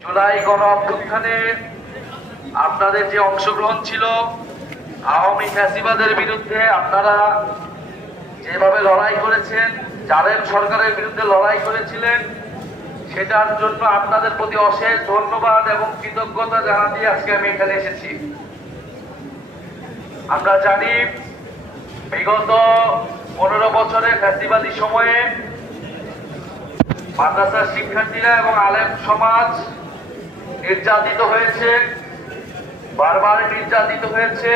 জুলাই গণ অভ্যুত্থানে আপনাদের যে অংশগ্রহণ ছিল, আওয়ামী ফ্যাসিবাদের বিরুদ্ধে আপনারা যেভাবে লড়াই করেছেন, জালেম সরকারের বিরুদ্ধে লড়াই করেছিলেন, সেটার জন্য আপনাদের প্রতি অশেষ ধন্যবাদ এবং কৃতজ্ঞতা জানাতে আজকে আমি এখানে এসেছি। আমরা জানি বিগত 15 বছরে ফ্যাসিবাদী সময়ে মাদ্রাসার শিক্ষার্থীরা এবং আলেম সমাজ নির্যাতিত হয়েছে, বারবার নির্যাতিত হয়েছে।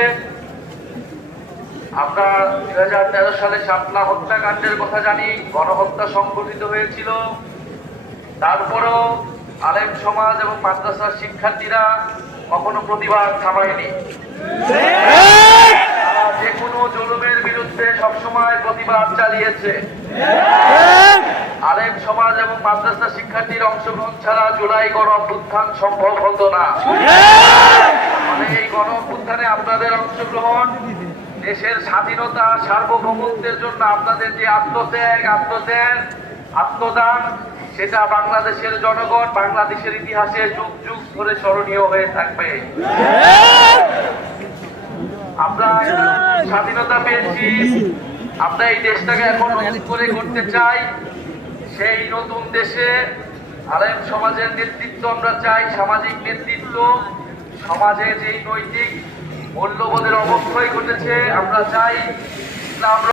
আমরা 2013 সালে শাপলা হত্যাকাণ্ডের কথা জানি, গণহত্যা সংঘটিত হয়েছিল। তারপরেও আলেম সমাজ এবং মাদ্রাসার শিক্ষার্থীরা কখনো প্রতিবাদ থামায়নি। তারা যে কোনো জুলুমের বিরুদ্ধে সবসময় প্রতিবাদ চালিয়েছে। আলেম সমাজ এবং মাদ্রাসা শিক্ষার্থীর অংশগ্রহণ ছাড়া জুলাই গণ অভ্যুত্থান সম্ভব হতো না। এই গণ অভ্যুত্থানে আপনাদের অংশগ্রহণ, দেশের স্বাধীনতা সার্বভৌমত্বের জন্য আপনাদের যে আত্মদান, সেটা বাংলাদেশের জনগণ, বাংলাদেশের ইতিহাসে যুগ যুগ ধরে স্মরণীয় হয়ে থাকবে। আমরা স্বাধীনতা পেয়েছি, আমরা এই দেশটাকে এখন নতুন করে গড়তে চাই। সেই নতুন দেশে আলেম সমাজের নেতৃত্ব আমরা চাই, সামাজিক নেতৃত্ব। সমাজে যেই নৈতিক মূল্যবোধের অবক্ষয় ঘটেছে আমরা চাই ইসলাম